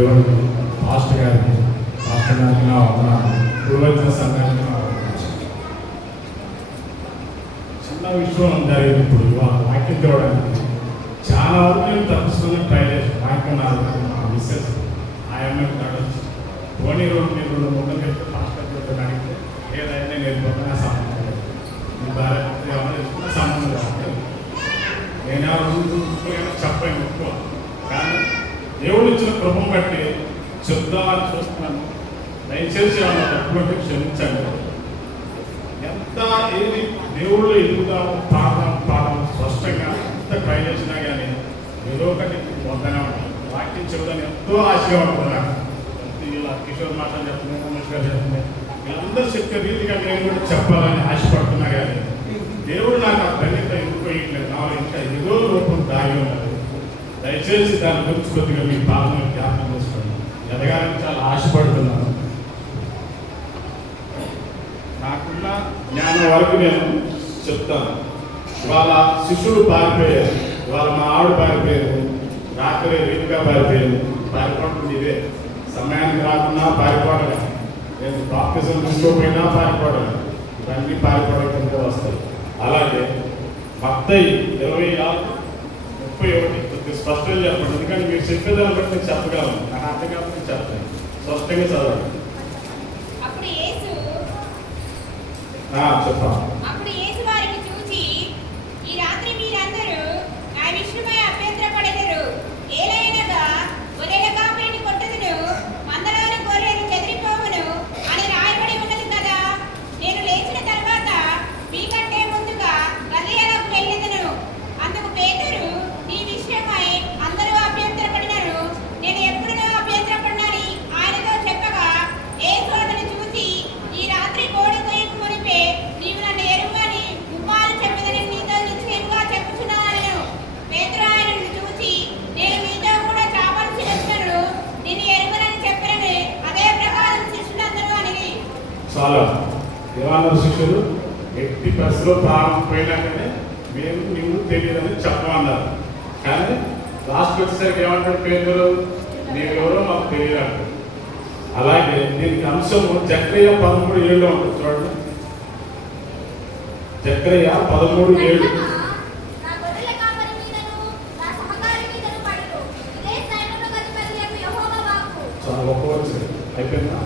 దేవుడికి పాస్టర్ గారికి పూర్వజన సంఘానికి చిన్న విషయం జరిగింది. ఇప్పుడు వాళ్ళ వాక్యం చూడడానికి చాలా వరకు నేను తప్పించుకుని ట్రై చేస్తాను. వాక్యం మా మిస్సెస్ ఆయమ్మ పోనీ మీరు ముందు పెడితే పాస్టర్ పెట్టడానికి ఏదైనా నేర్చుకున్న సంబంధం లేదు. మీ భార్య ఎవరైనా సంబంధం లేదు. నేను ఎవరు చెప్పాను ఎక్కువ, కానీ దేవుడు ఇచ్చిన కృపం బట్టి చెప్దామని చూస్తున్నాను. దయచేసి ఏమన్నా తప్పుకుంటే క్షమించండి. ఎంత ఏది దేవుళ్ళు ఎదుగుదాము పాడడం స్పష్టంగా ఎంత ట్రై చేసినా కానీ ఏదో ఒకటి వద్దనే ఉంటాను. వాక్యం చెబుదాన్ని ఎంతో ఆశగా ఉంటున్నాను. ఇలా కిషోర్ మాటలు చెప్తున్నాయి, రమేష్ గారు చెప్తున్నాయి, వీళ్ళందరూ చెప్పే రీతిగా నేను కూడా చెప్పాలని ఆశపడుతున్నా కానీ దేవుడు నాకు ఆ ధన్యత ఎందుకోయట్లేదు. నాలో ఇంకా ఏదో రూపం దాగి ఉన్నది. దయచేసి దాని గురించి కొద్దిగా మీ పాలన జ్ఞాపకం చేసుకోండి. ఎదగాలని చాలా ఆశపడుతున్నాను. నాకున్న జ్ఞానం వరకు నేను చెప్తాను. వాళ్ళ శిష్యుడు పారిపోయారు, వాళ్ళ మా ఆవిడ పారిపోయారు, రాత్రి రీతిగా పారిపోయారు. పారిపోవడం ఇదే, సమయానికి రాకున్నా పారిపోవడమే, నేను బాప్తిజం తీసుకోకపోయినా పారిపోవడమే. ఇవన్నీ పారిపోవడం కింద వస్తాయి. అలాగే మత్తయి 26:31 కొద్దిగా స్పష్టంగా చెప్పండి. ఎందుకంటే మీరు చెప్పేదాన్ని బట్టి నేను చెప్పగలను. నాకు అర్థం కాబట్టి చెప్తాను. స్పష్టంగా చదవండి. చెప్పండి. చాలా ఏమన్నారు శిష్యులు? ఎట్టి బస్సులో ప్రారంభం పోయినాకనే మేము నీవు తెలియదని చెప్పమన్నారు. కానీ లాస్ట్కి వచ్చేసరికి ఏమంటాడు పేదలు? నీవెవరో మాకు తెలియదు. అలాగే దీనికి అంశము జకర్యా 13:7 ఉంటుంది. చూడండి, జకర్యా 13:7. చాలా గొప్ప వచ్చింది. అయిపోయిందా?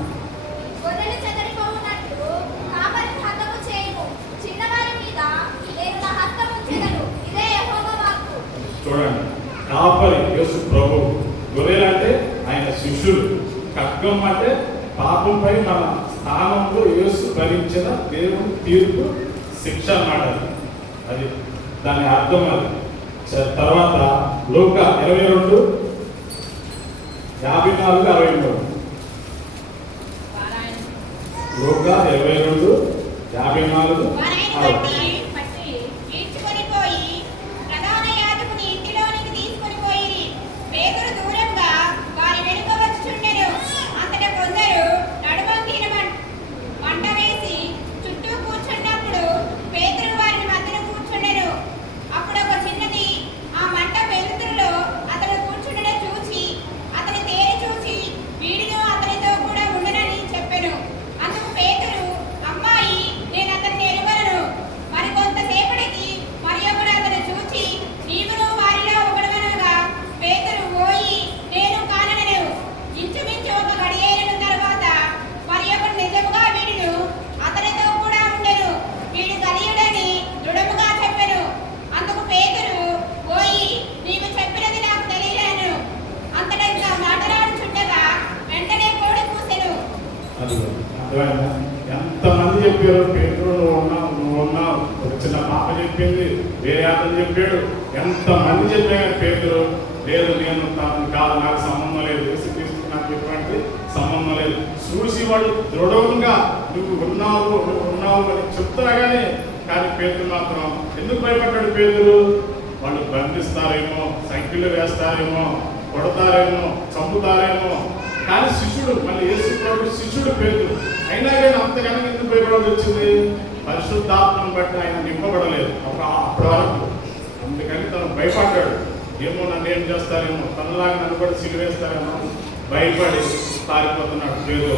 చూడండి, కాపరి యేసు ప్రభు, గొర్రెలు అంటే ఆయన శిష్యుడు, ఖడ్గం అంటే పాపంపై మన స్థానంలో యేసు భరించిన దేవుని తీర్పు శిక్ష అన్నమాట. అది దాని అర్థం. అది తర్వాత లూకా 22:54-63. లూకా 22:54-63. ఎంతమంది చెప్పారు? పేతురు నువ్వు ఉన్నావు. ఒక చిన్న పాప చెప్పింది, వేరే అతను చెప్పాడు. ఎంతమంది చెప్పారు? పేతురు లేదు, నేను కాదు, నాకు సంబంధం లేదు, యేసుక్రీస్తు నాకు ఎటువంటి సంబంధం లేదు. చూసి వాళ్ళు దృఢంగా నువ్వు ఉన్నావు అని చెప్తారా. కానీ పేతురు మాత్రం ఎందుకు భయపడ్డాడు? పేతురు వాళ్ళు బంధిస్తారేమో, సంఖ్యలు వేస్తారేమో, కొడతారేమో, చంపుతారేమో. కానీ శిష్యుడు, మళ్ళీ యేసు ప్రభు శిష్యుడు పేతురు. అయినా కానీ అంతగానో ఎందుకు భయపడాల్సి వచ్చింది? పరిశుద్ధాత్మను బట్టి ఆయన నింపబడలేదు అప్పటి వరకు. అందుకని తను భయపడ్డాడు. ఏమో నన్ను ఏం చేస్తారేమో, తనలాగా నన్ను కూడా సిలివేస్తారేమో. భయపడి పారిపోతున్నాడు పేరు.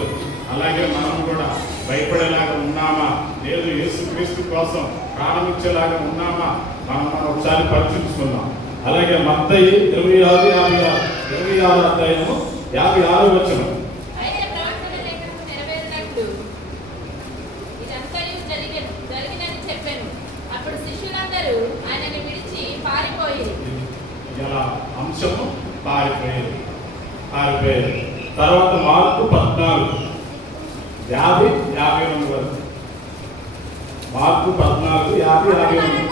అలాగే మనం కూడా భయపడేలాగా ఉన్నామా, లేదు యేసుక్రీస్తు కోసం ప్రారంభించేలాగా ఉన్నామా, మనం ఒకసారి పరీక్షించుకుందాం. అలాగే మత్తయి 26 అధ్యాయము 56 వచనం. ఇలా అంశము పారిపోయేది. తర్వాత మార్కు 14:50-52 వరకు. మార్కు 14:50-52.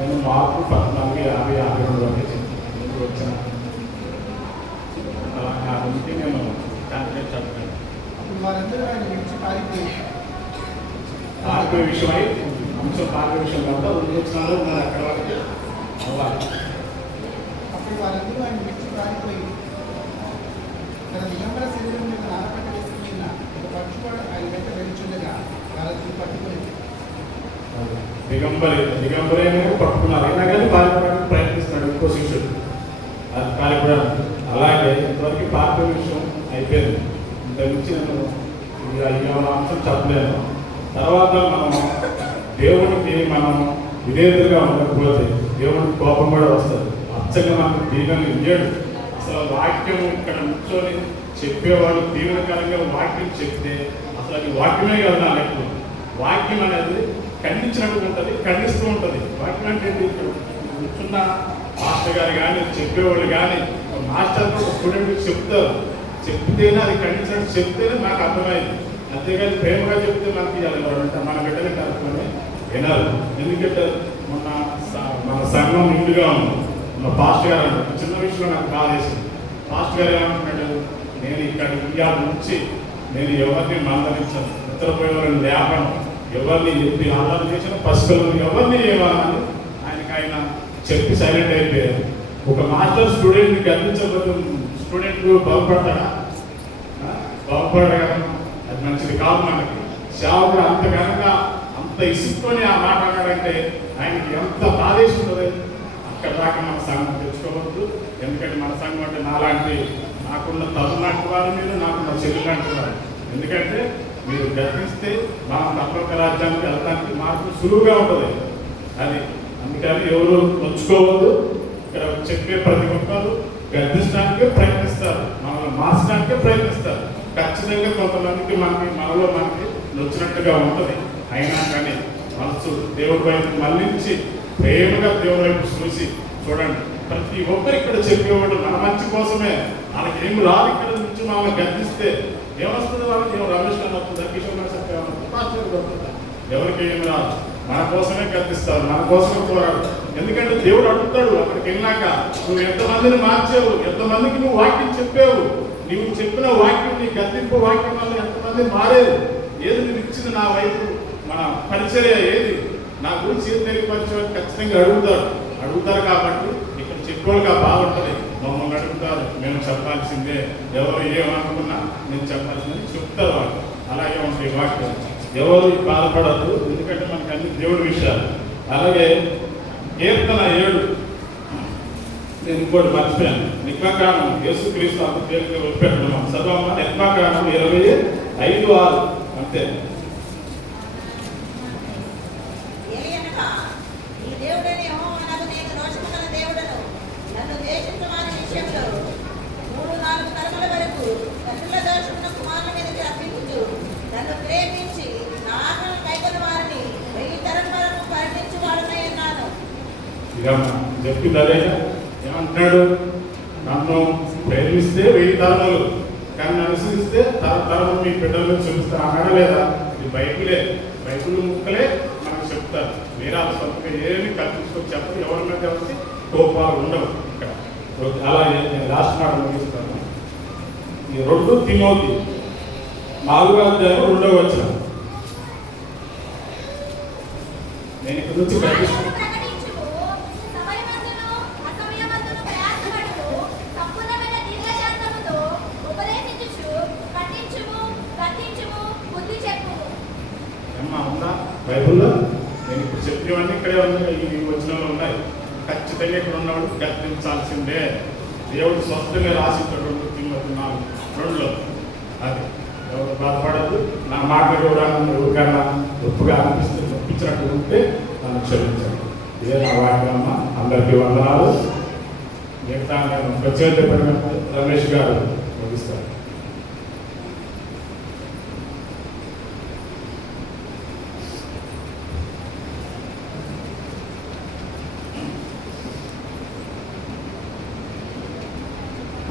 నేను మార్కు 14:50-52 వరకు వచ్చాను. అలా అందుకే నేను దాంట్లో చదువుతాను. పారిపోయే విషయమై అంశం పారిపోయే విషయం కాబట్టి వచ్చినారు ఉన్నారు అక్కడ వరకు అవ్వాలి. అప్పుడు వారందరూ ఆయన విడిచి పారిపోయి తన దిగంబర శరీరం మీద నారపట్ట వేసుకున్న ఒక పక్షువాడు ఆయన వెంట వెలుచుండగా వారందరూ పట్టుకుని దిగంబరేమో పట్టుకున్నారు. అయినా కానీ పారిపోవడానికి ప్రయత్నిస్తున్నాడు ఇంకో శిష్యుడు, అది పారిపోవడానికి. అలాగే ఇంతవరకు పారిపోయే విషయం అయిపోయింది. ఇంత నుంచి నేను అంశం చెప్పలేను. తర్వాత మనం దేవుడికి మనం విధేయులుగా ఉండకపోతే దేవుడికి కోపం కూడా వస్తుంది. అచ్చగా మనకు దీవెన ఇయ్యాడు. అసలు వాక్యం ఇక్కడ కూర్చొని చెప్పేవాడు దీవెనకరంగా వాక్యం చెప్తే అసలు అది వాక్యమే కాదు. నా లెక్కలు వాక్యం అనేది ఖండించినట్టు ఉంటుంది, ఖండిస్తూ ఉంటుంది. వాక్యం అంటే ఇక్కడ కూర్చున్న మాస్టర్ గారు కానీ చెప్పేవాళ్ళు కానీ మాస్టర్ స్టూడెంట్కి చెప్తారు. చెప్తేనే అది ఖండించినట్టు చెప్తేనే నాకు అర్థమైంది. అంతేగాని ప్రేమగా చెప్తే మనకి మన బిడ్డలకి అర్థమని వినాలి. ఎందుకంటే మన సంఘం నిండుగా ఉంది. మన పాస్టర్ గారు అంటారు, చిన్న విషయంలో నాకు కాలేసింది. పాస్టర్ గారు ఏమంటున్నాడు, నేను ఇక్కడ ఇండియా నుంచి నేను ఎవరిని మందలించాను, నిద్రపోయేవారిని లేపను, ఎవరిని చెప్పి ఆధారం చేసిన పసిపిల్లలు ఎవరిని ఏమని ఆయన చెప్పి సైలెంట్ అయిపోయారు. ఒక మాస్టర్ స్టూడెంట్ని గర్వించకపోతే స్టూడెంట్ బాగుపడతాడా? బాగుపడగా అది మంచిది కాదు. మనకి సేవకుడు అంత కనుక అంత ఇసుక్కొని ఆ మాట అన్నాడంటే ఆయనకి ఎంత బాధేసి ఉంటుంది. అక్కడ దాకా మన సంఘం తెచ్చుకోవద్దు. ఎందుకంటే మన సంఘం అంటే నాకున్న తల్లిలాంటి వారి మీద నాకున్న చెల్లి లాంటి వారు. ఎందుకంటే మీరు గర్విస్తే మనం పరలోక రాజ్యానికి వెళ్ళడానికి మార్పు సులువుగా ఉంటుంది. అది అందుకని ఎవరు నొచ్చుకోవద్దు. ఇక్కడ చెప్పే ప్రతి ఒక్కరు గర్దించడానికే ప్రయత్నిస్తారు, మనల్ని మార్చడానికే ప్రయత్నిస్తారు. ఖచ్చితంగా కొంతమందికి మనలో నొచ్చినట్టుగా ఉంటుంది. అయినా కానీ మనసు దేవుడి వైపు మళ్ళించి ప్రేమగా దేవుడి వైపు చూసి చూడండి. ప్రతి ఒక్కరు ఇక్కడ చెప్పేవాడు మన మంచి కోసమే. వాళ్ళకి ఏమి రాదు. ఇక్కడ నుంచి మనల్ని గర్దిస్తే ఏమొస్తుంది? వాళ్ళకి ఏమో రమేష్ గారు వస్తుందా, కిషోర్ గారు వస్తుందా? ఎవరికి ఏమి రాదు. మన కోసమే గర్దిస్తారు, మన కోసమే పోరాడు. ఎందుకంటే దేవుడు అడుగుతాడు అక్కడికి వెళ్ళాక, నువ్వు ఎంతమందిని మార్చావు, ఎంతమందికి నువ్వు వాక్యం చెప్పావు, నీవు చెప్పిన వాక్యం, నీ గర్తింపు వాక్యం వల్ల ఎంతమంది మారేది, ఏది నువ్వు ఇచ్చింది నా వైపు మన పరిచర్య ఏది, నా గురించి ఏం తెలియపరిచేవాడు ఖచ్చితంగా అడుగుతారు. కాబట్టి ఇక్కడ చెప్పుకోలుగా బాగుంటుంది. మమ్మల్ని అడుగుతారు, మేము చెప్పాల్సిందే, ఎవరు ఏమనుకున్నా నేను చెప్పాల్సిందే చెప్తారు వాళ్ళు. అలాగే ఉంటాయి వాక్యం. ఎవరు బాధపడద్దు, ఎందుకంటే మనకు అన్ని దేవుడి విషయాలు. అలాగే కీర్తన 7 నేను ఇంకోటి మర్చిపోయాను. నిర్మాకాండం యేసుక్రీస్తు అంత పేరుగా వదిలిపెట్టడం చదవమ్మా. నిర్మాకాండం 25:6 అంతే. నన్ను ప్రేమించి నా ఆజ్ఞలను కైకొన్న వారిని 1000 తరముల ఇక చెప్పింది అదేగా. ఏమంటున్నాడు? నన్ను ప్రేమిస్తే 1000 తరములు, కానీ నన్ను అనుసరిస్తే తరతరము మీ బిడ్డలను చూపిస్తాను అన్నాడా లేదా? ఇది బైబిల్ ముక్కలే మనకు చెప్తారు. వేరే సొంతగా ఏమి కల్పించుకొని చెప్పరు. ఎవరి మీద కలిసి కోపాలు ఉండవు ఇక్కడ. అలా నేను లాస్ట్ మాట ముగిస్తాను. ఈ 2 తిమోతి 4వ అధ్యాయం 2వ వచనం. నేను ఇక్కడ నుంచి ప్రకటిస్తాను. ఉందా బైబుల్లో? నేను ఇప్పుడు చెప్పినవన్నీ ఇక్కడే ఉన్నాయి, ఈ వచనంలో ఉన్నాయి. ఖచ్చితంగా ఇక్కడ ఉన్నవాడు గర్తించాల్సిందే. దేవుడు స్వస్థంగా రాసినటువంటి తిమోతి 4:2లో అది. ఎవరు బాధపడద్దు. నా మాటలు కూడా ఎవరికైనా ఒప్పుగా ఒప్పించినట్టు ఉంటే నన్ను క్షమించండి. ఇదే నా వాక్యమ్మ. అందరికీ వందనాలు. మిగతా నేను ప్రత్యేకమైన రమేష్ గారు ముగిస్తారు.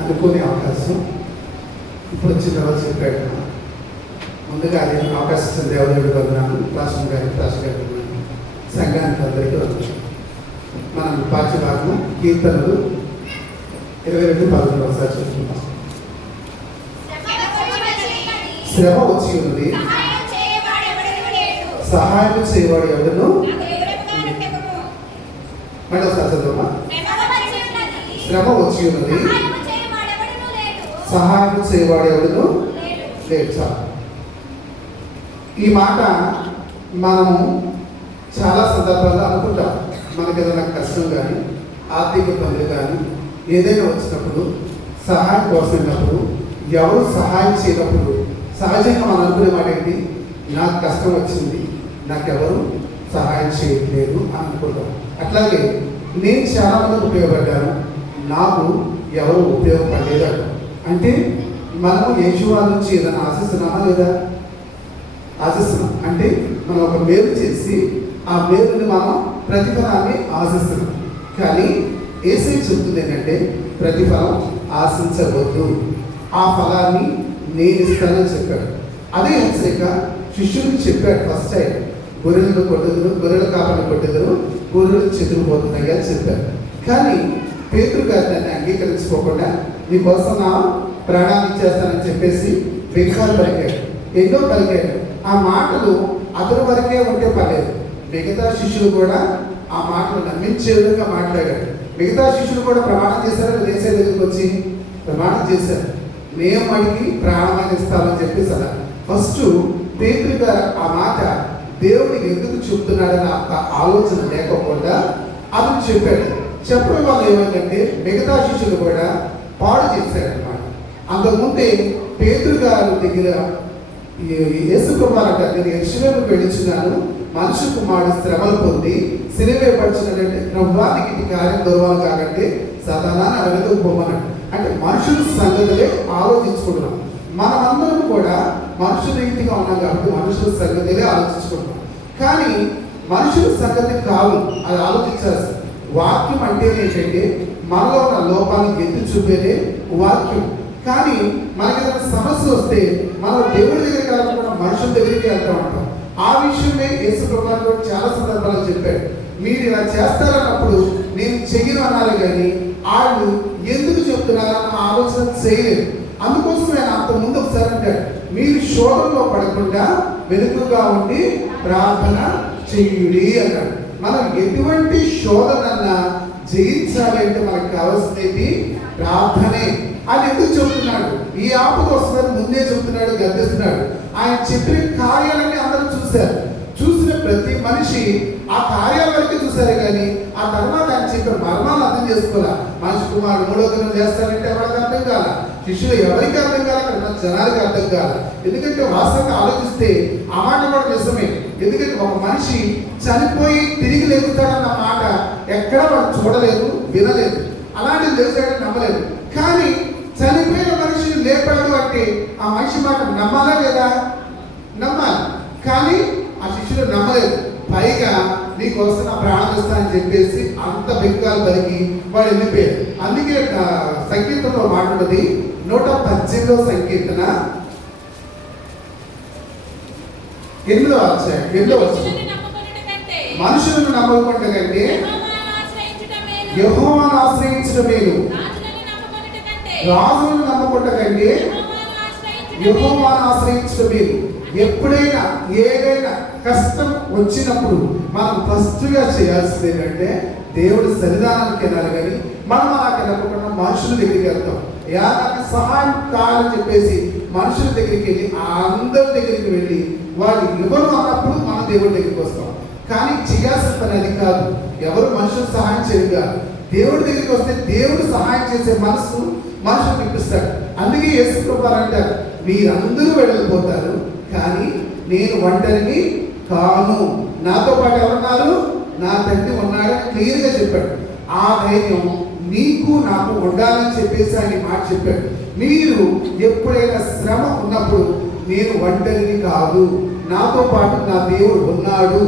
అనుకునే అవకాశం ఇప్పుడు వచ్చిన తర్వాత చెప్పాడు. ముందుగా అది అవకాశం ఇచ్చిన దేవుడికి వందనాలు. రాష్ట్రం గారికి సంఘానికి అందరికీ వందనాలు. మనం పాఠ్యభాగం కీర్తనలు 22:11 ఒకసారి చెప్తున్నాం. శ్రమ వచ్చి ఉన్నది, సహాయం చేయవాడు ఎవడును. మళ్ళీ ఒకసారి చదువుమా. శ్రమ వచ్చి ఉన్నది, సహాయం చేయవాడు ఎవడును లేడు. చాలు. ఈ మాట మనము చాలా సందర్భాల్లో అనుకుంటాం. మనకి ఏదైనా కష్టం కానీ ఆర్థిక పనులు కానీ ఏదైనా వచ్చినప్పుడు సహాయం కోసినప్పుడు ఎవరు సహాయం చేయనప్పుడు సహజంగా మనం అనుకునే మాట ఏంటి? నాకు కష్టం వచ్చింది, నాకెవరు సహాయం చేయట్లేదు అని అనుకుంటాం. అట్లాగే నేను చాలా మందికి ఉపయోగపడ్డాను, నాకు ఎవరు ఉపయోగపడలేదు అంటాం. అంటే మనము యేషువా నుంచి ఏదైనా ఆశిస్తున్నామా లేదా? ఆశిస్తున్నాం. అంటే మనం ఒక మేలు చేసి ఆ మేలుని మనం ప్రతిఫలాన్ని ఆశిస్తున్నాం. కానీ యేసయ్య చెప్తుంది ఏంటంటే ప్రతిఫలం ఆశించవద్దు, ఆ ఫలాన్ని నేను ఇస్తానని చెప్పాడు. అదే హెచ్చరిక శిష్యుడికి చెప్పాడు. ఫస్ట్ టైం గొర్రెలను కొట్టెదరు, గొర్రెల కాపరిని కొట్టెదరు, గొర్రెలు చెదిరిపోతున్నాయి అని చెప్పారు. కానీ పేతురు గారు దాన్ని అంగీకరించుకోకుండా నీకోసం నా ప్రాణాన్ని ఇచ్చేస్తానని చెప్పేసి వెంకాలు పలికాడు, ఎన్నో పలికాడు. ఆ మాటలు అతని వరకే ఉంటే పర్లేదు. మిగతా శిష్యులు కూడా ఆ మాటలు నమ్మించే విధంగా మాట్లాడాడు. మిగతా శిష్యులు కూడా ప్రమాణం చేశారు. దేశం దగ్గరికి వచ్చి ప్రమాణం చేశారు, మేము అడిగి ప్రాణాన్ని ఇస్తామని చెప్పేసి అలా. ఫస్ట్ పేతురు గారు ఆ మాట దేవుడికి ఎందుకు చెప్తున్నాడని ఆలోచన లేకపోకుండా అతను చెప్పాడు. చెప్పడం వల్ల ఏమైందంటే మిగతా శిష్యులు కూడా పాడు చేశారన్నమాట. అంతకుముందే పేతురు గారి దగ్గర యేసు కుమారుడు నేను యెరూషలేముకు వెళ్ళుచున్నాను, మనుష్య కుమారుడు శ్రమలు పొంది సిలువేయబడుచున్నాడంటే ప్రభువానికి ఇది కార్యం దొరవాలి కాబట్టి సదానాన్ని అడగదు పోమన్నాడు. అంటే మనుషుల సంగతులే ఆలోచించుకుంటున్నాం. మనమందరం కూడా మనుషుల రీతిగా ఉన్నాం కాబట్టి మనుషుల సంగతిలే ఆలోచించుకుంటున్నాం. కానీ మనుషుల సంగతి కాదు అది ఆలోచించాల్సి. వాక్యం అంటే ఏంటంటే మనలో ఉన్న లోపాలను ఎత్తి చూపేదే వాక్యం. కానీ మనకి ఏదైనా సమస్య వస్తే మనం దేవుడి దగ్గరికి కాకుండా మనుషుల దగ్గరికి వెళ్తూ ఉంటాం. ఆ విషయమే యేసు ప్రభువు కూడా చాలా సందర్భాలు చెప్పాడు. మీరు ఇలా చేస్తారన్నప్పుడు నేను చెయ్యను అన్నారు, కానీ వాళ్ళు ఎందుకు చెప్తున్నారన్న ఆలోచన చేయలేదు. అందుకోసం ఆయన అంత ముందు ఒకసారి అంటాడు, మీరు శోధనలో పడకుండా వెనుకగా ఉండి ప్రార్థన చేయుడి అన్నాడు. మనం ఎటువంటి శోధనన్నా జయించాలి అంటే మనకు కావాల్సినది ప్రార్థనే. అది ఎందుకు చెబుతున్నాడు? ఈ ఆపద వస్తుందని ముందే చెబుతున్నాడు, గద్దిస్తున్నాడు. ఆయన చెప్పిన కార్యాలన్నీ అందరూ చూశారు. చూసిన ప్రతి మనిషి ఆ కార్యాల వరకు చూశారు, కానీ ఆ తర్వాత ఆయన చెప్పిన మర్మాలు అర్థం చేసుకోవాలా. మనిషి కుమారుడు 3వ దినం చేస్తారంటే ఎవరికి అర్థం కాల, శిష్యులు ఎవరికి అర్థం కాల, అక్కడ మన జనానికి అర్థం కాల. ఎందుకంటే వాస్తవంగా ఆలోచిస్తే ఆ మాట కూడా నిజమే. ఎందుకంటే ఒక మనిషి చనిపోయి తిరిగి లేపుతాడన్న మాట ఎక్కడ వాళ్ళు చూడలేదు, వినలేదు. అలాంటిది లేచాడని నమ్మలేదు. కానీ చనిపోయిన మనిషిని లేపాడు అంటే ఆ మనిషి మాట నమ్మాలా లేదా? నమ్మాలి. కానీ ఆ శిష్యులు నమ్మలేదు. పైగా నీకోసం నా ప్రాణం ఇస్తా అని చెప్పేసి అంత బెంకాలు పలికి వాడు వెళ్ళిపోయాడు. అందుకే సంకీర్తనలో మాట్లాడది 118వ సంకీర్తన 8వ అధ్యాయం 8వ వచనం. మనుషులను నమ్మకుండా కంటే యెహోవాను ఆశ్రయించడం మేలు. రాజులను నమ్మకుండా కంటే యెహోవాను ఆశ్రయించడం మేలు. ఎప్పుడైనా ఏదైనా కష్టం వచ్చినప్పుడు మనం ఫస్ట్గా చేయాల్సింది ఏంటంటే దేవుడి సన్నిధానానికి వెళ్ళాలి. కానీ మనం అలా వెళ్ళకుండా మనుషుల దగ్గరికి వెళ్తాం. నాకు సహాయం కావాలని చెప్పేసి మనుషుల దగ్గరికి వెళ్ళి అందరి దగ్గరికి వెళ్ళి వాళ్ళు ఎవరు అన్నప్పుడు మనం దేవుడి దగ్గరికి వస్తాం. కానీ చేయాల్సిన పని అది కాదు. ఎవరు మనుషులు సహాయం చేయరు కాదు. దేవుడి దగ్గరికి వస్తే దేవుడు సహాయం చేసే మనసు మనుషులు ఇప్పిస్తాడు. అందుకే యేసు ప్రభువు అంటారు, మీరందరూ వెళ్ళిపోతారు కానీ నేను ఒంటరిని కాను, నాతో పాటు ఎవరున్నారు, నా తండ్రి ఉన్నాడని క్లియర్గా చెప్పాడు. ఆ ధైర్యం నీకు నాకు ఉండాలని చెప్పేసి ఆయన మాట చెప్పాడు. మీరు ఎప్పుడైనా శ్రమ ఉన్నప్పుడు నేను ఒంటరిని కాదు, నాతో పాటు నా దేవుడు ఉన్నాడు,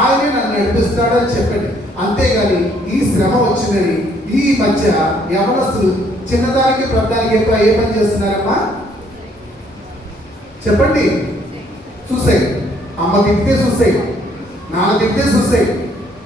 ఆయనే నన్ను నడిపిస్తాడని చెప్పండి. అంతేగాని ఈ శ్రమ వచ్చిందని ఈ మధ్య యవనస్తులు చిన్నదానికి పెద్దదానికి ఏ పని చేస్తున్నారమ్మా చెప్పండి? సూసైడ్. అమ్మ తిప్పితే సూసైడ్, నాన్న తిప్పితే సూసైడ్,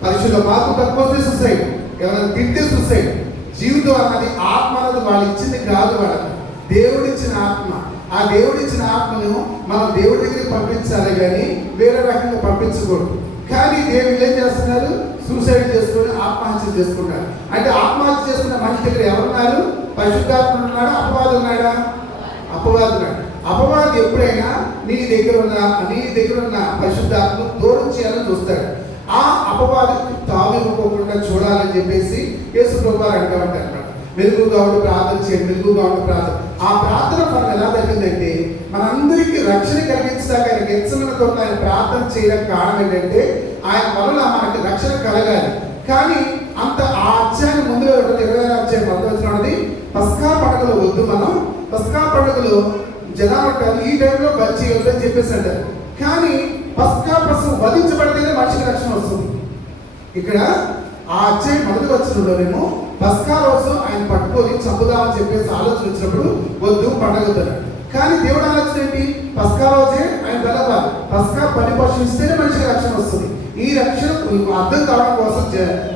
పరీక్షలో మార్పు తక్కువ వస్తే సూసైడ్, ఎవరైనా తింటే సూసైడ్. జీవితం అన్నది ఆత్మ అన్నది వాళ్ళు ఇచ్చింది కాదు, వాళ్ళకి దేవుడిచ్చిన ఆత్మ. ఆ దేవుడిచ్చిన ఆత్మను మనం దేవుడి దగ్గరికి పంపించాలి కానీ వేరే రకంగా పంపించకూడదు. కానీ దేవుడు ఏం చేస్తున్నారు? సూసైడ్ చేసుకొని ఆత్మహత్య చేసుకుంటారు. అంటే ఆత్మహత్య చేసుకున్న మనిషి దగ్గర ఎవరున్నారు? పరిశుద్ధాత్మ ఉన్నాడా, అపవాది ఉన్నాడా? అపవాది ఉన్నాడు. అపవాది ఎప్పుడైనా నీ దగ్గర ఉన్న పరిశుద్ధాత్మను దూరం చేయాలని చూస్తాడు. ఆ అపవాదికి తావివ్వకుండా చూడాలని చెప్పేసి యేసు ప్రభువు అంటూ ఉంటారు అన్నమాట. మెలుగుగా ఉండి ప్రార్థన చేయండి, మెలుగుగా ఉండి ప్రార్థన. ఆ ప్రార్థన ఫలం ఎలా తగ్గిందంటే మనందరికీ రక్షణ కలిగించడానికి ఆయన హెచ్చరికతో ఆయన ప్రార్థన చేయడానికి కారణం ఏంటంటే ఆయన వలన మనకి రక్షణ కలగాలి. కానీ అంత ఆ అధ్యాయం ముందులో 20వ అధ్యాయం 10వ పస్కా పండుగలో వద్దు, మనం పస్కా పండుగలో జనాలు ఈ టైంలో బచ్చి వద్దని చెప్పేసి అంటారు. కానీ పస్కా పశువు వధించబడితేనే మనిషికి రక్షణ వస్తుంది. ఇక్కడ ఆ అధ్యాయం 1వ వచనంలోనేమో పస్కా రోజు ఆయన పట్టుకొని చంపుదామని చెప్పేసి ఆలోచన వచ్చినప్పుడు వద్దు పండగ వద్దన్నాడు. కానీ దేవుడు ఆలోచన ఏంటి? పస్కా రోజే ఆయన బలవాలి, పస్కా పని పోషిస్తేనే మనిషికి రక్షణ వస్తుంది. ఈ రక్షణ అర్థం కావడం కోసం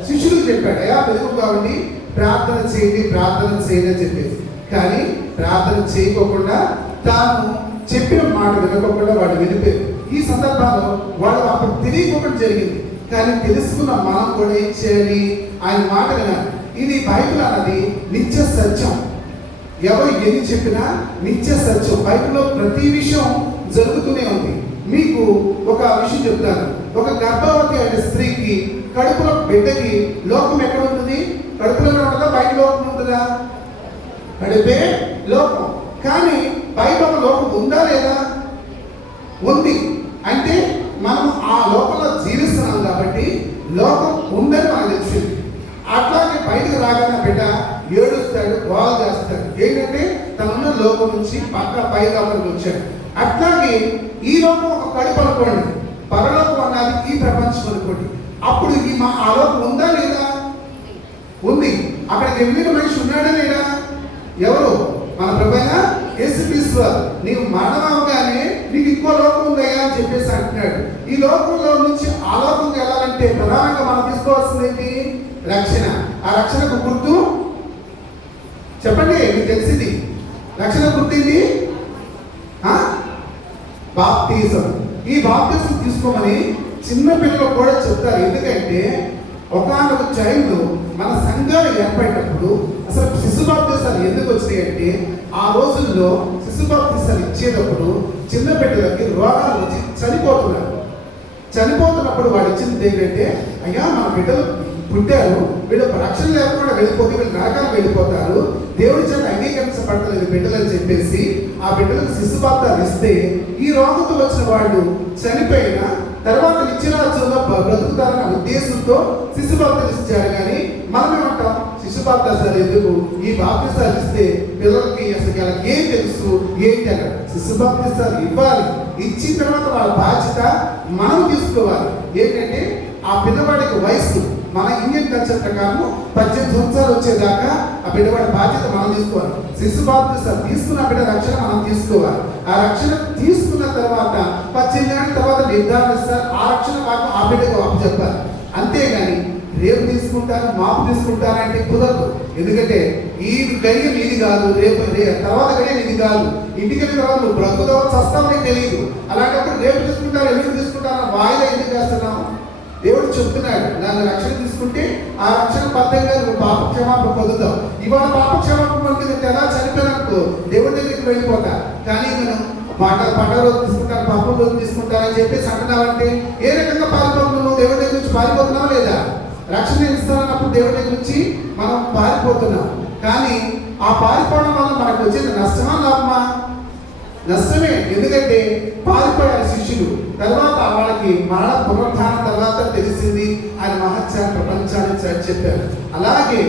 శిష్యులకు చెప్పాడు, అయ్యా వెలుగు కాబట్టి ప్రార్థన చేయండి అని చెప్పేసి. కానీ ప్రార్థన చేయకోకుండా తాను చెప్పిన మాట వినకోకుండా వాడు వెళ్ళిపోయారు. ఈ సందర్భంలో వాడు అప్పుడు తెలియకోకుండా జరిగింది. కానీ తెలుసుకున్న మనం కూడా ఏం చేయాలి? ఆయన మాట వినాలి. ఇది బైబిల్ అన్నది నిత్య సత్యం. ఎవరు ఎన్ని చెప్పినా నిత్య సత్యం. బైబిల్లో ప్రతి విషయం జరుగుతూనే ఉంది. మీకు ఒక విషయం చెప్తాను. ఒక గర్భవతి అయిన స్త్రీకి కడుపులో బిడ్డకి లోకం ఎక్కడ ఉంటుంది? కడుపులోనే ఉంటుందా, బయట లోకం ఉంటుందా? కడుపే లోకం. కానీ బయట ఒక లోకం ఉందా లేదా? ఉంది. అంటే మనం ఆ లోకంలో జీవిస్తున్నాం కాబట్టి లోకం ఉందని మనకు తెలిసింది. అట్లాగే బయటకు రాగానే బిడ్డ ఏడుస్తాడు, గోల చేస్తాడు. ఏంటంటే తనున్న లోకం నుంచి పక్క పై లోకంకి వచ్చాడు. అట్లాగే ఈ లోకం ఒక కడుపు అనుకోండి, పరలోకం అన్నది ఈ ప్రపంచం అనుకోండి. అప్పుడు ఆ లోకం ఉందా లేదా? ఉంది. అక్కడికి వెళ్ళిన మనిషి ఉన్నాడా లేదా? ఎవరు? మన ప్రభువైన యేసుక్రీస్తు. నీవు మరణంగానే నీకు ఇంకో లోకం ఉందయ్యా అని చెప్పేసి అంటున్నాడు. ఈ లోకంలో నుంచి ఆ లోకంకి వెళ్ళాలంటే ప్రధానంగా మనం తీసుకోవాల్సింది ఏంటి? రక్షణ. ఆ రక్షణకు గుర్తు చెప్పండి, మీకు తెలిసింది. రక్షణ గుర్తింది బాప్తిజం. ఈ బాప్తిజం తీసుకోమని చిన్న పిల్లలు కూడా చెప్తారు. ఎందుకంటే ఒకానొక చైల్డ్ మన సంఘాలు ఏర్పడినప్పుడు అసలు శిశు బాప్తిజాలు ఎందుకు వచ్చినాయి అంటే ఆ రోజుల్లో శిశు బాప్తిజాలు ఇచ్చేటప్పుడు చిన్న బిడ్డలకి రోగాలు వచ్చి చనిపోతున్నప్పుడు వాడు ఇచ్చింది ఏంటంటే, అయ్యా మన బిడ్డలు పుట్టారు, వీళ్ళు రక్షణ లేకుండా వెళ్ళిపోతే వీళ్ళు నరకాలు వెళ్ళిపోతారు, దేవుడి చేత అంగీకరించబడలేదు బిడ్డలని చెప్పేసి ఆ బిడ్డలకు శిశు బాప్తిజాలు ఇస్తే ఈ రోగంతో వచ్చిన వాళ్ళు చనిపోయిన తర్వాత నిత్యరాజ్యంలో బ్రతుకుతారన్న ఉద్దేశంతో శిశు బాప్తిజాలు ఇచ్చారు. కానీ మనమేమంటాం? శిశు బాప్తిజాలు ఎందుకు? ఈ బాప్తిజాలు ఇస్తే పిల్లలకి అసలు వాళ్ళకి ఏం తెలుసు ఏంటి అన్నారు. శిశు బాప్తిజాలు ఇవ్వాలి. ఇచ్చిన తర్వాత వాళ్ళ బాధ్యత మనం తీసుకుని తీసుకోవాలి. ఏంటంటే ఆ పిల్లవాడికి వయసు మన ఇండియన్ కల్చర్ ప్రకారం 18 సంవత్సరాలు వచ్చేదాకా ఆ పిల్లవాడి బాధ్యత మనం తీసుకోవాలి. శిశు బాధ్యత తీసుకున్న బిడ్డ రక్షణ మనం తీసుకోవాలి. ఆ రక్షణ తీసుకున్న తర్వాత 18 ఏళ్ళ తర్వాత నిర్ధారిస్తారు. ఆ రక్షణ మాకు ఆ బిడ్డకు అప్పచెప్పాలి. అంతేగాని రేపు తీసుకుంటాను మాపు తీసుకుంటానంటే కుదరదు. ఎందుకంటే ఈ గడియ నీది కాదు, రేపు తర్వాత గడియ నీది కాదు. ఇంటికి వెళ్ళిన తర్వాత నువ్వు బ్రతుకుతావో చస్తావో నీకు తెలియదు. అలాంటప్పుడు రేపు తీసుకుంటారు ఎల్లుండి తీసుకుంటాను వాయిదా ఎందుకు చేస్తున్నావు? దేవుడు చెప్తున్నాడు, నన్ను రక్షణ తీసుకుంటే ఆ రక్షణ బద్ధంగా నువ్వు పాప క్షమాపణ పొందుతావు. ఇవాళ పాప క్షమాపణ పొందితే ఎలా చనిపోయినప్పుడు దేవుడి దగ్గరికి వెళ్ళిపోతా. కానీ మనం పండుగ రోజు తీసుకుంటాను పాపం రోజు తీసుకుంటానని చెప్పేసి అంటున్నావంటే ఏ రకంగా పారిపోతున్నావు? దేవుడి దగ్గర నుంచి పారిపోతున్నావా లేదా? రక్షణ ఇస్తానన్నప్పుడు దేవుడి దగ్గర నుంచి మనం పారిపోతున్నాం. కానీ ఆ పారిపోవడం వల్ల మనకు వచ్చేది నష్టమా లాభమా? నష్టమే. ఎందుకంటే పారిపోయారు శిష్యులు. తర్వాత వాళ్ళకి మరణ పునరుద్ధానం తర్వాత తెలిసింది ఆయన మహత్యాన్ని ప్రపంచానికి చెప్పారు. అలాగే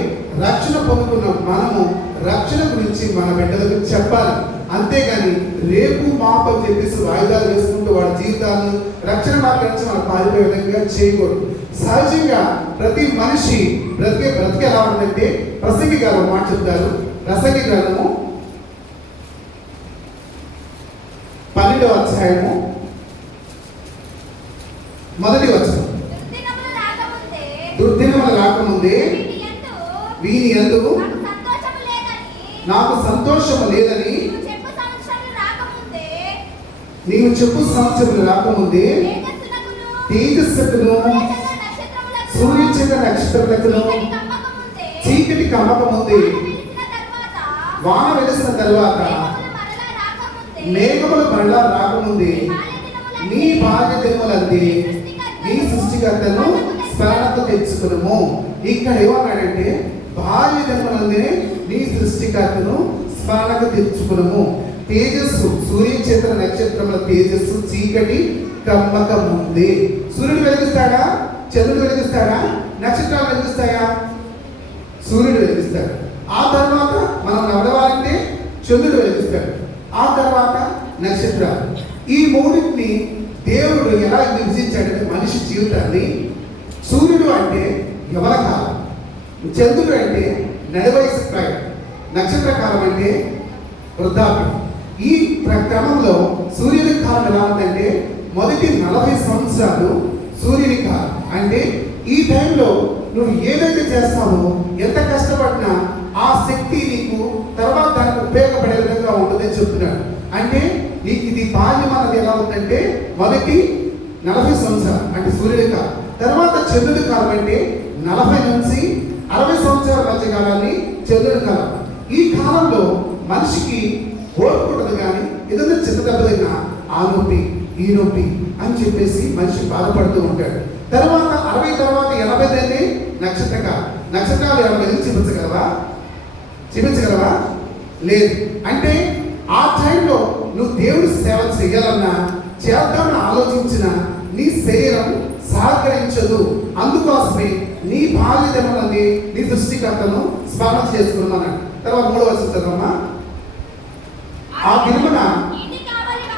రక్షణ పొందుకున్న మనము రక్షణ గురించి మన బిడ్డలకు చెప్పాలి. అంతేగాని రేపు మాపు అని చెప్పేసి వాయిదాలు వేసుకుంటూ వాళ్ళ జీవితాలను రక్షణ మార్గం నుంచి మనం పారిపోయే విధంగా చేయకూడదు. సహజంగా ప్రతి మనిషి బ్రతికే ఎలా ఉందంటే ప్రసంగి గారు మాట చెప్తారు. ప్రసంగి గ్రంథము 12వ అధ్యాయము 1వ వచనం. దుర్దినములు రాకముందే వీని యందు నాకు సంతోషము లేదని నీవు చెప్పు సంవత్సరములు రాకముందే తేజస్సుకును సూర్యచంద్ర నక్షత్రములకును చీకటి కమ్మకముందే వాన వెలిసిన తర్వాత మేఘములు మరలా రాకముందే నీ భాగ్య దినములందే నీ సృష్టికర్తను స్మరణకు తెచ్చుకును. ఇక్కడ ఏమన్నాడంటే భార్య దినములందే నీ సృష్టికర్తను స్మరణకు తెచ్చుకును. తేజస్సు సూర్యచంద్ర నక్షత్రముల తేజస్సు చీకటి కమ్మక ముందే. సూర్యుడు వెలిగిస్తాడా? చంద్రుడు వెలిగిస్తాడా? నక్షత్రాలు వెలిగిస్తాయా? సూర్యుడు వెలిగిస్తాడు. ఆ తర్వాత మనం నడవాలంటే చంద్రుడు వెలిగిస్తాడు. ఆ తర్వాత నక్షత్రాలు. ఈ మూడింటిని దేవుడు ఎలా విభజించాడంటే మనిషి జీవితాన్ని. సూర్యుడు అంటే యవన కాలం, చంద్రుడు అంటే నడివయసు ప్రాయం, నక్షత్ర కాలం అంటే వృద్ధాప్యం. ఈ క్రమంలో సూర్యుని కాలం ఎలా ఉందంటే మొదటి 40 సంవత్సరాలు సూర్యుని కాలం. అంటే ఈ టైంలో నువ్వు ఏదైతే చేస్తావో ఎంత కష్టపడినా ఆ శక్తి నీకు తర్వాత దానికి ఉపయోగపడే విధంగా ఉంటుందని చెప్తున్నాడు. అంటే నీకు ఇది బాల్యం అన్నది ఎలా ఉందంటే మొదటి 40 సంవత్సరాలు అంటే సూర్యుడి కాలం. తర్వాత చంద్రుడి కాలం అంటే 40 నుంచి 60 సంవత్సరాల మధ్య కాలాన్ని చంద్రుడి కాలం. ఈ కాలంలో మనిషికి ఓర్పుంటది కానీ ఏదైనా చిన్న దెబ్బ తగినా ఆ నొప్పి ఈ నొప్పి అని చెప్పేసి మనిషి బాధపడుతూ ఉంటాడు. తర్వాత 60 తర్వాత 80 దాన్ని నక్షత్రకాలం. నక్షత్రాలు 80 చూపించగలవా? లేదు. అంటే ఆ టైంలో నువ్వు దేవుడి సేవ చేయాలన్నా చేద్దామని ఆలోచించిన నీ శరీరం సహకరించదు. అందుకోసమే నీ బాల్య దినములందే నీ సృష్టికర్తను స్మరణ చేసుకున్నాను. తర్వాత 3వ వచనం చదవమ్మా. ఆ దినమున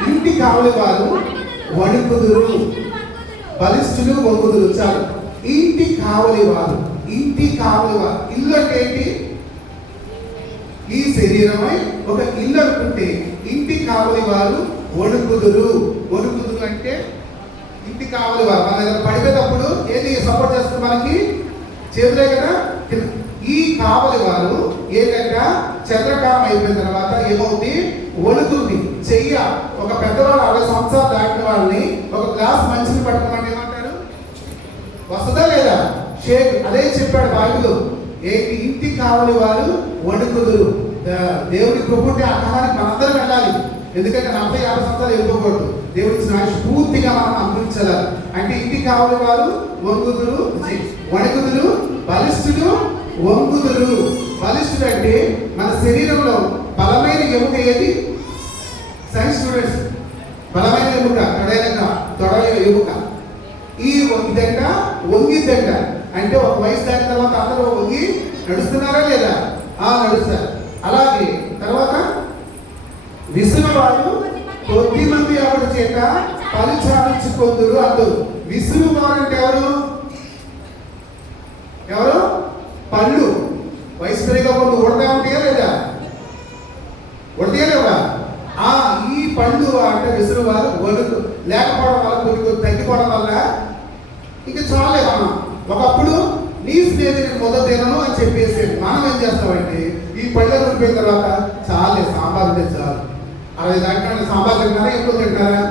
ఇంటి కావలి వారు వణుకుదురు, బలిష్ఠులు వంగుదురు. చాలు. ఇంటి కావలి వారు ఇల్లు అంటే ఏంటి? ఈ శరీరమై ఒక ఇల్లు అనుకుంటే ఇంటి కావలి వారు వణుకుదురు అంటే ఇంటి కావలి వారు. మన దగ్గర పడిపోయేటప్పుడు ఏది సపోర్ట్ చేస్తుంది? మనకి చేతులే కదా. ఈ కావలి వారు ఏంటంటే చంద్రకాలం అయిపోయిన తర్వాత ఏమవుతుంది? వణుకుతుంది. చెయ్య ఒక పెద్దవాళ్ళు 60 సంవత్సరాలు దాటిన వాళ్ళని ఒక గ్లాస్ మంచిని పట్టుకోమంటే ఏమంటారు? వస్తుందా లేదా? షేక్. అదే చెప్పాడు బైబిల్. ఏంటి? ఇంటి కావలి వారు వణుకుదురు. దేవుడి కృపంటే ఆ కాలానికి మనందరం వెళ్ళాలి. ఎందుకంటే 40-50 సంవత్సరాలు వెళ్ళిపోకూడదు. దేవుడి స్నాక్ష పూర్తిగా మనం అనుభవించాలి. అంటే ఇంటి కావలి వారు వణుకుదురు, బలిష్ఠుడు వంగుదురు. బలిష్ఠుడు అంటే మన శరీరంలో బలమైన ఎముక ఏది? సైన్స్ స్టూడెంట్స్, బలమైన ఎముక తొడ ఎముక. ఈ వంగిదంట అంటే ఒక వయసు దాటిన తర్వాత అందరూ వంగి నడుస్తున్నారా లేదా? నడుస్తారు. అలాగే తర్వాత విసునవాడు కొద్ది మంది ఆవిడ చేత పరిచారించుకొందురు అంటారు. విసురువారు అంటే ఎవరు? ఎవరు? పళ్ళు వయసు పెరిగా పళ్ళు ఉడతా ఉంటాయా లేదా? ఉడతాయా లేదా? ఈ పళ్ళు అంటే విసురువారు వణుకు లేకపోవడం వల్ల కొద్దిగా తగ్గిపోవడం వల్ల ఇంకా చాలే. మనం ఒకప్పుడు నీ స్నేహితుడిని మొదలు తినను అని చెప్పేసి మనం ఏం చేస్తామంటే ఈ పళ్ళు ఉండిపోయిన తర్వాత చాలే సాంబార్ ఉంటే చాలు, 60 దాంట్లో సాంబార్ తింటారా ఎక్కువ తింటారా?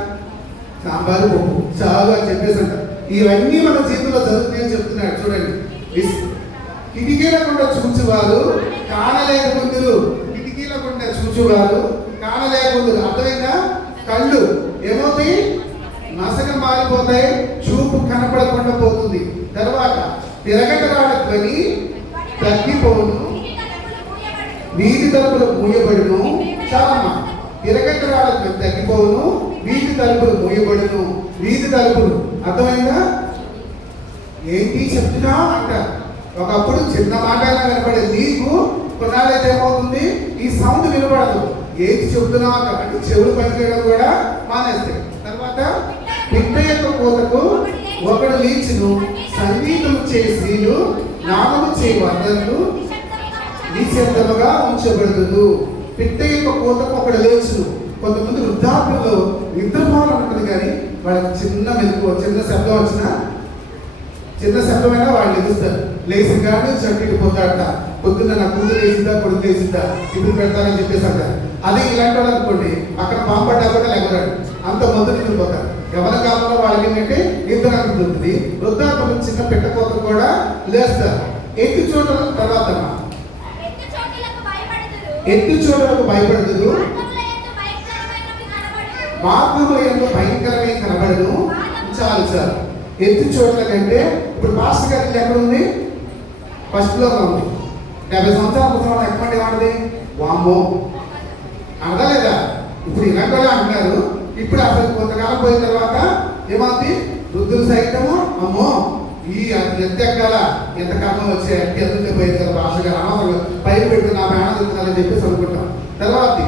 సాంబారు పప్పు చాలు అని చెప్పేసి అంటారు. ఇవన్నీ మన జీవితంలో జరుగుతున్నాయని చెప్తున్నాడు. చూడండి, కిటికీలకుండా చూచువారు కానలేకుందరు. కిటికీలకుండా చూచువారు కానలేకుందరు. అర్థమైందా? కళ్ళు ఏమవుతాయి? నసగా మారిపోతాయి, చూపు కనపడకుండా పోతుంది. తర్వాత తిరగటరాడ ధ్వని తగ్గిపోను, వీధి తలుపులు మూయబడును. చాలమ్మా, తిరగటరాడ ధ్వని తగ్గిపోను, వీధి తలుపులు మూయబడును. వీధి తలుపులు అర్థమైందా? ఏంటి చెప్తున్నా అంటారు. ఒకప్పుడు చిన్న మాట అయినా వినపడేది, నీకు కొన్నాళ్ళైతే ఏమవుతుంది ఈ సౌండ్ వినపడదు. ఏంటి చెప్తున్నావు అంటే చెవులు పనిచేయడం కూడా మానేస్తాయి. తర్వాత పిట్ట యొక్క కోతకు ఒకడు లేచును, సంగీతం చేసీలు నామము చేయ వదలు నిశ్శబ్దముగా ఉంచబడదు. పిట్ట యొక్క కోతకు ఒకడు లేచును. కొంతమంది వృద్ధాప్యంలో నిద్రపోవాలనుకుంటుంది కానీ వాళ్ళకి చిన్న మెలకు చిన్న శబ్దం వచ్చినా చిన్న శబ్దమైనా వాళ్ళు ఎదుస్తారు. లేచి కానీ చట్టికి పోతాడట. పొద్దున్న నా కూతురు లేచిందా కొడుకు లేచిందా ఇప్పుడు పెడతానని చెప్పేసి అంటారు. అదే ఇలాంటి వాళ్ళు అనుకోండి, అక్కడ పాంపడ్డా కూడా లెగరాడు, అంత మందు నిద్రపోతారు. ఎవరి కాలంలో వాళ్ళకి ఏంటంటే నిద్ర అందుతుంది. వృద్ధాప్యం చిన్న పెట్టకోత కూడా లేస్తారు. ఎత్తు చోటలకు తర్వాత ఎత్తు చోటలకు భయపడదు, మార్గంలో ఎంతో భయంకరమే కనబడదు. చాలు చాలు. ఎత్తు చోట్ల కంటే ఇప్పుడు మాస్టర్ గారి ఎక్కడ ఉంది? ఫస్ట్ లో ఉంది. 70 సంవత్సరాల క్రితం ఎక్కడ ఏమంటది? వామ్మో అనదా లేదా? ఇప్పుడు ఇలాంటి వాళ్ళు అంటున్నారు. ఇప్పుడు అసలు కొంతకాలం పోయిన తర్వాత ఏమవుతుంది? వృద్ధులు సైతము అమ్మో ఈ ఎంత ఎక్కాల, ఎంత కర్మ వచ్చే ఎంత పోయింది కదా మాస్టర్ గారు అనవసరంగా పైకి పెట్టుకుని నా ప్రాణం చెప్తున్నారని చెప్పేసి అనుకుంటాం. తర్వాత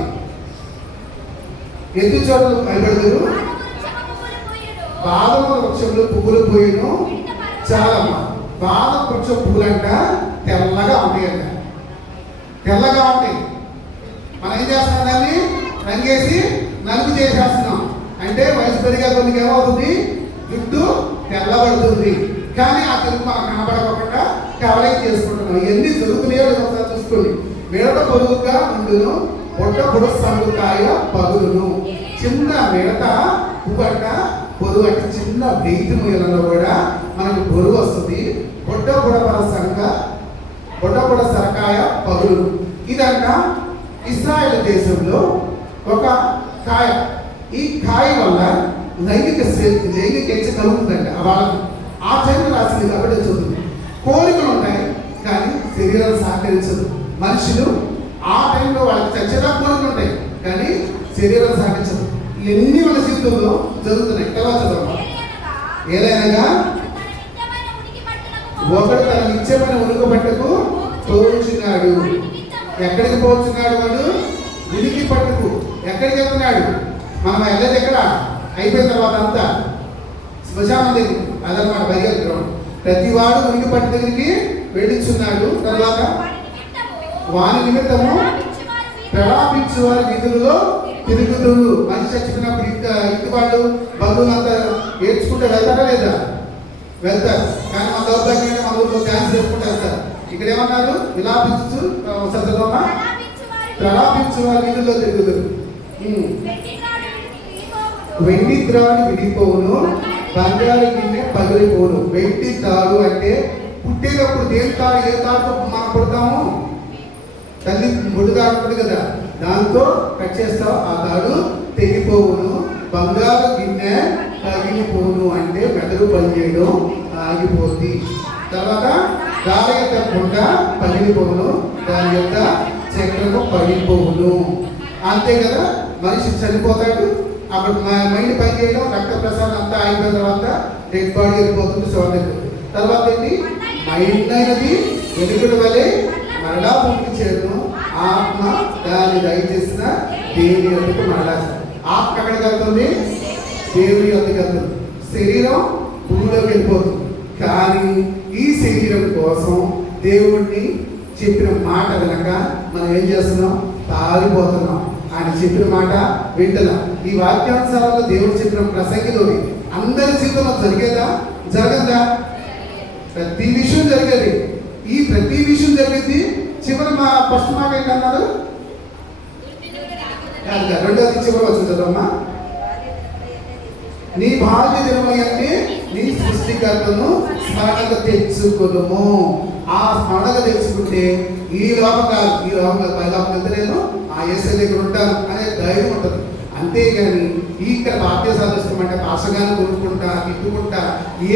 ఎత్తు చోట్ల భయపడదు, బాదమ వృక్షంలో పువ్వులు పోయిను. చాలమ్మా, బాదం వృక్షం పువ్వులంట తెల్లగా ఉంటాయంట. తెల్లగా ఉంటాయి. మనం ఏం చేస్తున్నాం? దాన్ని రంగేసి నలుపు చేసేస్తున్నాం. అంటే వయసు పెరిగా కొద్దిగా ఏమవుతుంది? జుట్టు తెల్లబడుతుంది. కానీ ఆ తెలుగు మనం కనబడకుండా కవలింగ్ చేసుకుంటున్నాం. ఇవన్నీ జరుగుతున్నాయో ఒకసారి చూసుకోండి. మిడత పొరుగుగా ఉండును, పొట్ట పొడుగు సంగుకాయ పగులును. చిన్న మిడత పువ్వంట పొరుగు అంటే చిన్న వెయిట్ ముయలలో కూడా మనకు బరువు వస్తుంది. పొట్ట పొడ సరకాయ పగులు. ఇదంట ఇస్రాయేల్ దేశంలో ఒక కాయ. ఈ కాయ వల్ల లైంగిక హెచ్చ కలుగుతుందంట వాళ్ళకి. ఆ టైంలో రాసింది కాబట్టి చదువుతుంది. కోరికలు ఉంటాయి కానీ శరీరాలు సహకరించదు. మనుషులు ఆ టైంలో వాళ్ళకి చచ్చేదా కోరికలు ఉంటాయి కానీ శరీరాలు సహకరించదు. ఇవన్నీ మన జీవితంలో జరుగుతున్నాయి. తర్వాత చదవమ్మా. ఏదైనా ఒకడు తన నిత్యమైన ఉనికి పట్టుకు పోచున్నాడు. ఎక్కడికి పోచున్నాడు? వాడు ఉనికి పట్టుకు. ఎక్కడికి వెళ్తున్నాడు? మనం వెళ్ళేది ఎక్కడ? అయిపోయిన తర్వాత అంతా శ్మశానం దగ్గర, అదనమాట బయలు గ్రౌండ్. ప్రతి వాడు ఉనికి పట్టు దగ్గరికి వెళ్ళిచున్నాడు. తర్వాత వాని నిమిత్తము ప్రలాపించు వారి విధులలో తిరుగుతుడు. మనిషి చచ్చిపోయినప్పుడు ఇంటి వాళ్ళు బంధువులంతా ఏడ్చుకుంటే వెళ్తారా లేదా? వెళ్తారు. కానీ మన దౌర్భాగ్యంగా మన ఊళ్ళో డ్యాన్స్ చేసుకుంటారు సార్. ఇక్కడ ఏమన్నారు? విలాపించు చదువుమా, ప్రలాపించు వారి వీధుల్లో తిరుగుతుడు. వెండి త్రాడు విడిపోవును, బంగారు గిన్నె పగిలిపోను. వెండి తాడు అంటే పుట్టేటప్పుడు దేని తాడు, ఏ తాడుతో మనం పుడతాము? తల్లి ముడుగా ఉంటుంది కదా, దాంతో కట్ చేస్తావు, ఆ తాడు తెగిపోవును. బంగారు గిన్నె పగిలిపోను అంటే మెదడు పనిచేయడం ఆగిపోద్ది. తర్వాత దాని యొక్క గుండ పగిలిపోవును, దాని యొక్క చక్రము పడిపోవును. అంతే కదా, మనిషి చనిపోతాడు. అప్పుడు మైండ్ పని చేయడం, రక్త ప్రసాదం అంతా అయిపోయిన తర్వాత డెడ్ బాడీ వెళ్ళిపోతుంది, శవం. తర్వాత ఏంటి? మైండ్ అయినది వెనుకటి వలె మరలా పూర్తి చేయడం. ఆత్మ దాన్ని దయచేసిన దేని ఎందుకు మరలా ఆత్మ ఎక్కడికి వెళ్తుంది? దేవుని యొద్దకు వెళ్తుంది. శరీరం భూమిలోకి వెళ్ళిపోతుంది. కానీ ఈ శరీరం కోసం దేవుడిని చెప్పిన మాట వినక మనం ఏం చేస్తున్నాం? పారిపోతున్నాం. ఆయన చెప్పిన మాట వింటున్నాం. ఈ వాక్యానుసారంగా దేవుడు చెప్పిన ప్రసంగిలోని అందరి జీవితంలో జరిగేదా? జరగదా? ప్రతి విషయం జరిగేది. ఈ ప్రతి విషయం జరిగింది. చివరి మా ఫస్ట్ మాట ఏంటన్నారు? రెండోది చివరి వచ్చింది చదవమ్మా. నీ భాగ్య దినములంటే నీ సృష్టికర్తను స్మరణకు తెచ్చుకును. ఆ స్మరణకు తెచ్చుకుంటే ఈ లోపం కాదు, ఈ లోపం పైలోపం వెళ్తే నేను ఆ యేసయ్య దగ్గర ఉంటాను అనే ధైర్యం ఉంటుంది. అంతేగాని ఇక్కడ బాప్య సాధిస్తామంటే పాసగానే కొనుక్కుంటా, తిట్టుకుంటా,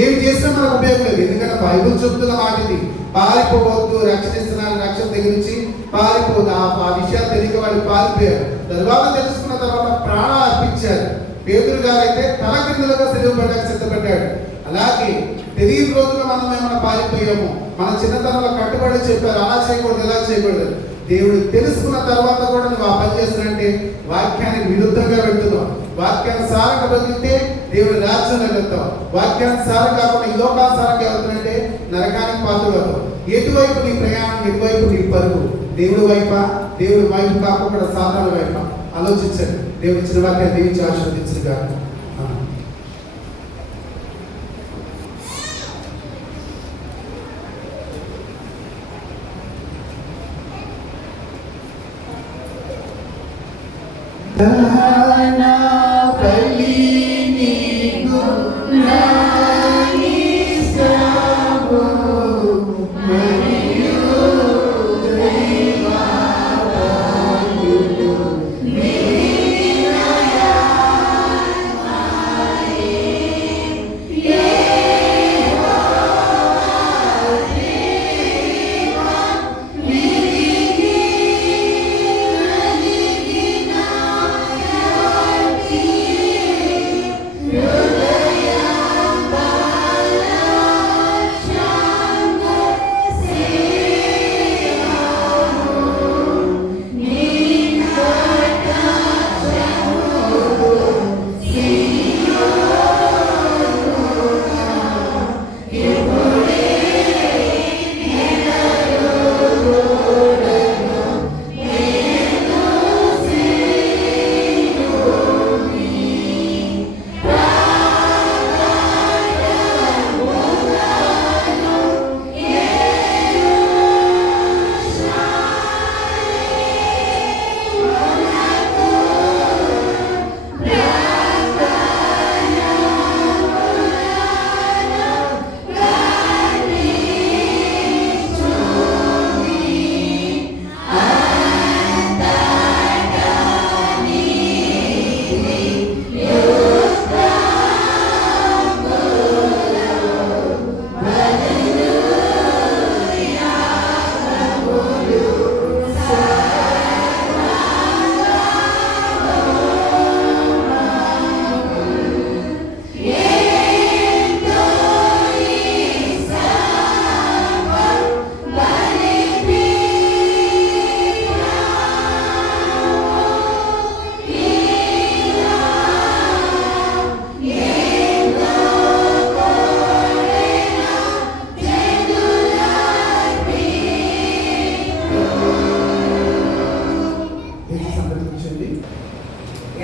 ఏం చేసినా మనకు ఉపయోగం లేదు. ఎందుకంటే బైబుల్ చెప్తున్న మాట ఇది. పారిపోవద్దు, రక్షణిస్తున్నాను, రక్షణ దగ్గర నుంచి పారిపోదు. ఆ విషయాలు తెలియక వాళ్ళు పారిపోయారు. తర్వాత తెలుసుకున్న తర్వాత ప్రాణాలు అర్పించారు. పేతురు గారు అయితే తల కిందలుగా సిలువబడ్డానికి సిద్ధపడ్డాడు. అలాగే తెలియని రోజుల్లో మనం ఏమైనా పారిపోయాము. మన చిన్నతనంలో కట్టుబడి చెప్పారు, అలా చేయకూడదు, ఇలా చేయకూడదు. దేవుడు తెలుసుకున్న తర్వాత కూడా నువ్వు ఆ పని చేస్తున్నంటే వాక్యానికి విరుద్ధంగా వెళ్తున్నావు. వాక్యానుసారంగా బతికితే దేవుడు రాజ్యంలో వెళ్తావు. వాక్యానుసారం కాకుండా ఈ లోకానుసారంగా వెళ్తున్నట్టే నరకానికి పాత్రలు అవుతావు. ఎటువైపు నీ ప్రయాణం, ఎటువైపు నీ పరుగు? దేవుడి వైపా, దేవుడి వైపు కాకుండా సాధారణ వైపా? ఆలోచించండి. దేవుడి ఇచ్చిన వాక్యాన్ని దీవించి ఆశీర్వదించు గాక.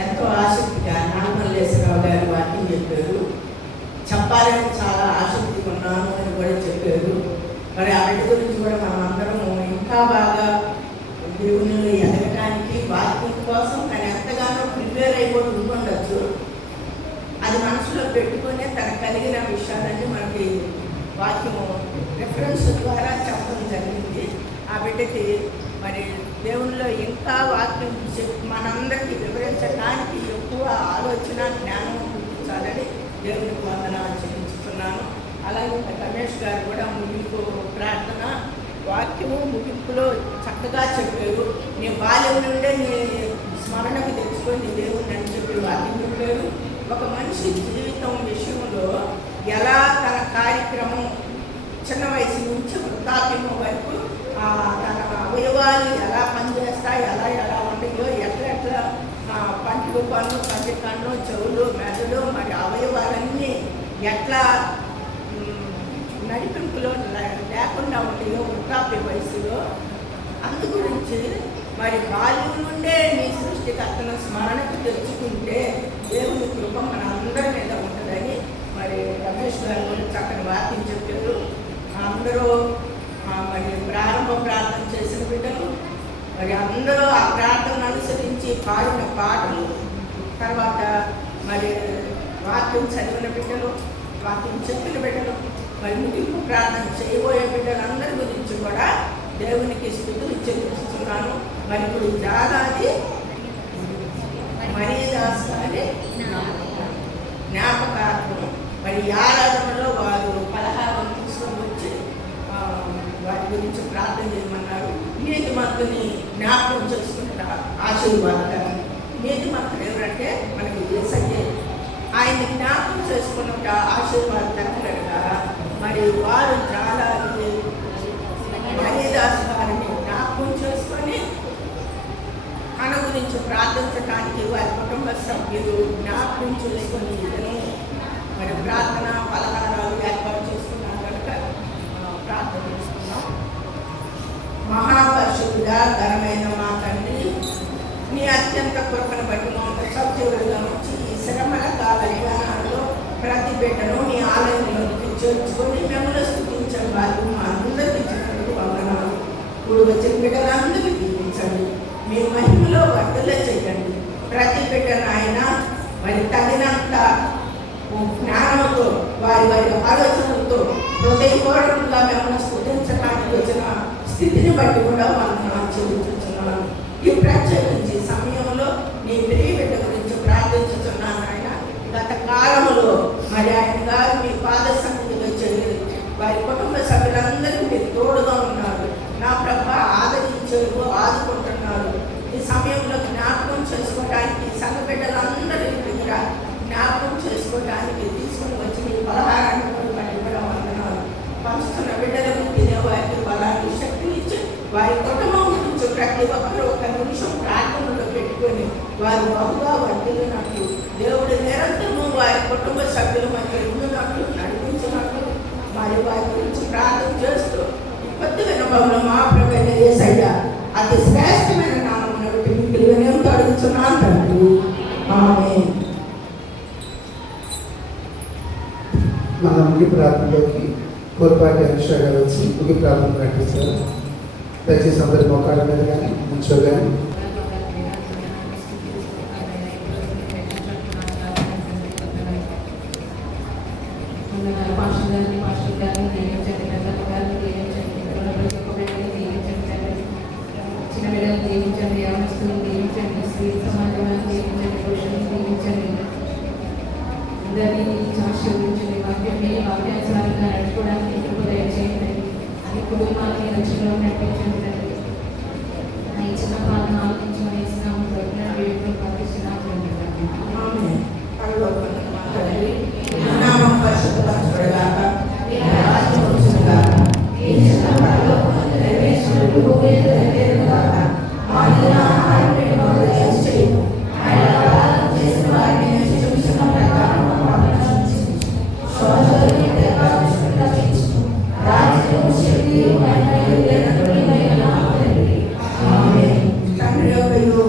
ఎంతో ఆసక్తిగా నాగమల్లేశ్వరరావు గారు వాక్యం చెప్పారు. చెప్పాలని చాలా ఆసక్తిగా ఉన్నాను అని కూడా చెప్పారు. మరి ఆ బిడ్డ గురించి కూడా మనం అందరము ఇంకా బాగా దేవునిలో ఎదగటానికి వాక్యం కోసం తను ఎంతగానో ప్రిపేర్ అయిపోతూ ఉండొచ్చు. అది మనసులో పెట్టుకొని తనకు కలిగిన విషయాలన్నీ మనకి వాక్యము రిఫరెన్స్ ద్వారా చెప్పడం జరిగింది. ఆ బిడ్డకి మరి దేవునిలో ఇంకా వాక్యం మనందరికీ వివరించడానికి ఎక్కువ ఆలోచన, జ్ఞానం చూపించాలని దేవునికి వందనాలు చెల్లించుతున్నాను. అలాగే రమేష్ గారు కూడా ముగింపు ప్రార్థన వాక్యము ముగింపులో చక్కగా చెప్పారు. నీ బాల్యం నుండే నీ స్మరణకు తెచ్చుకొని దేవుని అని చెప్పి వాక్యం చెప్పారు. ఒక మనిషి జీవితం విషయంలో ఎలా తన కార్యక్రమం చిన్న వయసు నుంచి వృద్ధాప్యం వరకు తన అవయవాలు ఎలా పనిచేస్తాయి, ఎలా ఎలా ఉంటాయో, ఎట్లా పంటలు కన్ను, కంటి కన్ను, చెవులు, మెదడు, మరి అవయవాలన్నీ ఎట్లా నడిపింపులో లేకుండా ఉంటాయో వృద్ధాప్య వయసులో, అందు గురించి మరి బాల్యం నుండే నీ సృష్టికర్తను స్మరణకు తెచ్చుకుంటే దేవుని కృప మన అందరి మీద ఉంటుందని మరి రమేష్ గారు కూడా చక్కని వాక్యం చెప్పారు. అందరూ మరి ప్రారంభ ప్రార్థన చేసిన బిడ్డలు, మరి అందరూ ఆ ప్రార్థనను అనుసరించి పాడిన పాటలు, తర్వాత మరి వాక్యం చదివిన బిడ్డలు, వాక్యం చెప్పిన బిడ్డలు, మరి ముగింపు ప్రార్థన చేయబోయే బిడ్డలందరి గురించి కూడా దేవునికి స్తుతులు చెల్లిస్తున్నాను. మరి ఇప్పుడు జాగాది మరీదాస్ గారి జ్ఞాపకార్థం మరి ఆరాధనలో వారు పలహారం తీసుకొని వచ్చి వారి గురించి ప్రార్థన చేయమన్నారు. నీతిమంతుని జ్ఞాపకం చేసుకుంటా ఆశీర్వాదకరం. నీతిమంతుడు ఎవరంటే మనకి యేసయ్యే. ఆయన్ని జ్ఞాపకం చేసుకున్నట ఆశీర్వాదకరంగా మరి వారు చాలా మరీదాస్ గారిని జ్ఞాపకం చేసుకొని తన గురించి ప్రార్థించడానికి వారి కుటుంబ సభ్యులు జ్ఞాపకం చేసుకొని మరి ప్రార్థన పలహారాలు ఏర్పాటు చేసుకున్నాం కనుక ప్రార్థన చేసుకున్నాం. మహాపరిశుద్ధుడా, ఘనమైన మా తండ్రి, నీ అత్యంత కృపను బట్టి మమ్మల్ని సజీవులుగా వచ్చి ఈ శ్రమల కాల విధానాల్లో ప్రతి బిడ్డను నీ ఆలయంలోకి చేర్చుకొని మిమ్మల్ని స్తుతించే వారు మా అందరికీ చిన్నలు వందనాలు. ఇప్పుడు వచ్చిన బిడ్డలందరికీ దీవించండి, మీ మహిమలో వర్ధలే చేయండి. ప్రతి బిడ్డను ఆయన మరి తగినంత జ్ఞానంతో వారి వారి ఆలోచనలతో హృదయపూర్వకంగా మిమ్మల్ని స్తుతించడానికి వచ్చిన స్థితిని బట్టి కూడా వందనాలు చెల్లించుతున్నాను. ఈ ప్రత్యేకించి సమయంలో నీ ప్రియ బిడ్డ గురించి ప్రార్థించుతున్నాను. ఆయన గత కాలంలో మరి ఆయన గారు మీ పాద సన్నిధిలో చేయలేదు. వారి కుటుంబ సభ్యులందరికీ మీరు తోడుగా ఉన్నారు. నా ప్రభ ఆదరించారు, ఆదుకుంటున్నారు. ఈ సమయంలో జ్ఞాపకం చేసుకోవడానికి సంఘ బిడ్డలందరి దగ్గర జ్ఞాపకం చేసుకోవడానికి తీసుకుని వచ్చి మీ పలహారాన్ని బట్టి కూడా వందనాలు. పంచుతున్న బిడ్డలకు తినేవారికి బలాన్ని శక్తిని ఇచ్చి వారి కుటుంబం గురించి ప్రతి ఒక్కరూ ఒక నిమిషం ప్రార్థనలో పెట్టుకొని వారు బహుగా వర్ధిల్లినట్లు, దేవుడు నిరంతరము వారి కుటుంబ సభ్యుల మధ్య ఉండినట్లు, నడిపించినట్లు వారి వారి గురించి ప్రార్థన చేస్తూ కొద్ది వినపంలో మా ప్రభువైన యేసయ్య అతి శ్రేష్టమైన నామమున బట్టి మీకు వినయంతో అడుగుతున్నాను తండ్రి. ఆమేన్. మన ముగి ప్రార్థనలోకి కోర్పాటి అనుష గారు వచ్చి ముగి ప్రార్థన ప్రకటిస్తారు. దయచేసి అందరి మోకాళ్ళ మీద కానీ ముంచో కానీ వాక్యానుసారంగా నడుచుకోవడానికి దయచేయండి. అది కుటుంబాన్ని రక్షణలో నడిపించండి. ఈ చిన్న పాలన ఆలోచించమని ఇస్తున్నాము. వేడుకలు ప్రార్థిస్తున్నాము. నామం పరిశుద్ధపరచబడుగాక, నీ రాజ్యం వచ్చునుగాక, నీ చిత్తము నెరవేరుగాక. మా దిన ఆహారం నేడు మాకు దయచేయము. ఆయన అపరాధం చేసిన వారిని క్షమించిన ప్రకారం మా పాపములను క్షమించుము. శోధనలను రక్షించుము. రాజ్యము, శక్తియు, మహిమయు ఎల్లప్పుడూ నామమున తండ్రి. ఆమేన్. తండ్రి యొక్కయు,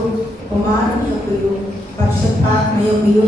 కుమారుని యొక్కయు, పరిశుద్ధాత్మ యొక్కయు